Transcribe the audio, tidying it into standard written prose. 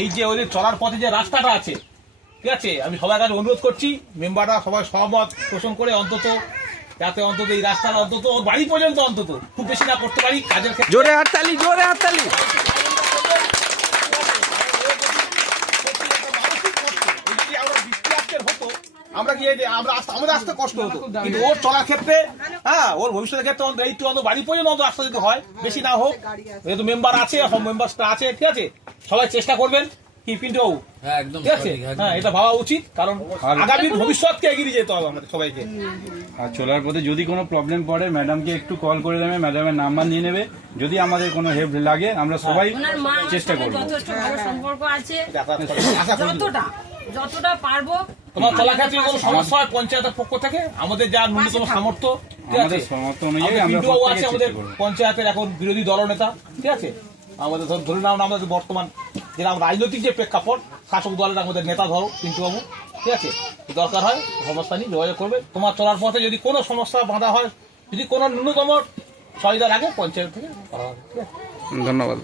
এই যে ওদের চলার পথে যে রাস্তাটা আছে, ঠিক আছে, আমি সবার কাছে অনুরোধ করছি মেম্বাররা সবাই সহমত পোষণ করে অন্তত যাতে অন্তত এই রাস্তাটা অন্তত ওর বাড়ি পর্যন্ত অন্তত খুব বেশি না করতে পারি কাজের ক্ষেত্রে। জোরে হাততালি, জোরে হাততালি। আমরা কি আমরা আমাদের আসতে কষ্ট হতো, কিন্তু ওর চলার ক্ষেত্রে হ্যাঁ ওর ভবিষ্যতের ক্ষেত্রে একটু অন্তত বাড়ি পর্যন্ত অন্তত রাস্তা যদি হয়, বেশি না হোক, যেহেতু মেম্বার আছে সব মেম্বারটা আছে, ঠিক আছে, সবাই চেষ্টা করবেন কি পিন্টু বাবু, ঠিক আছে, হ্যাঁ এটা ভাবা উচিত, কারণ আগামী ভবিষ্যৎকে এগিয়ে যেতে হবে আমাদের সবাইকে। আর চলার পথে যদি কোনো প্রবলেম পড়ে ম্যাডামকে একটু কল করে দেবে, ম্যাডামের নাম্বার নিয়ে নেবে, যদি আমাদের কোনো হেল্প লাগে আমরা সবাই চেষ্টা করবো। যথেষ্ট ভালো সম্পর্ক আছে, আশা করি যতটা পারবো। তোমার চলার ক্ষেত্রে কোনো সমস্যা হয় পঞ্চায়েতের পক্ষ থেকে আমাদের যা ন্যূনতম সামর্থ্য, ঠিক আছে, আমাদের সামর্থ্য অনুযায়ী আমরা পিন্টু বাবু আছে প্রত্যেকে আমাদের চেষ্টা করবো। পঞ্চায়েতের এখন বিরোধী দলনেতা, ঠিক আছে, আমাদের ধরে নাও আমাদের বর্তমান যেরকম রাজনৈতিক যে প্রেক্ষাপট, শাসক দলের আমাদের নেতা ধরো পিন্টু বাবু, ঠিক আছে, দরকার হয় সমস্যা নিয়ে যোগাযোগ করবে। তোমার চলার পথে যদি কোনো সমস্যা বাধা হয়, যদি কোনো ন্যূনতম সহায়তা লাগে পঞ্চায়েত থেকে করা হবে, ঠিক আছে। ধন্যবাদ।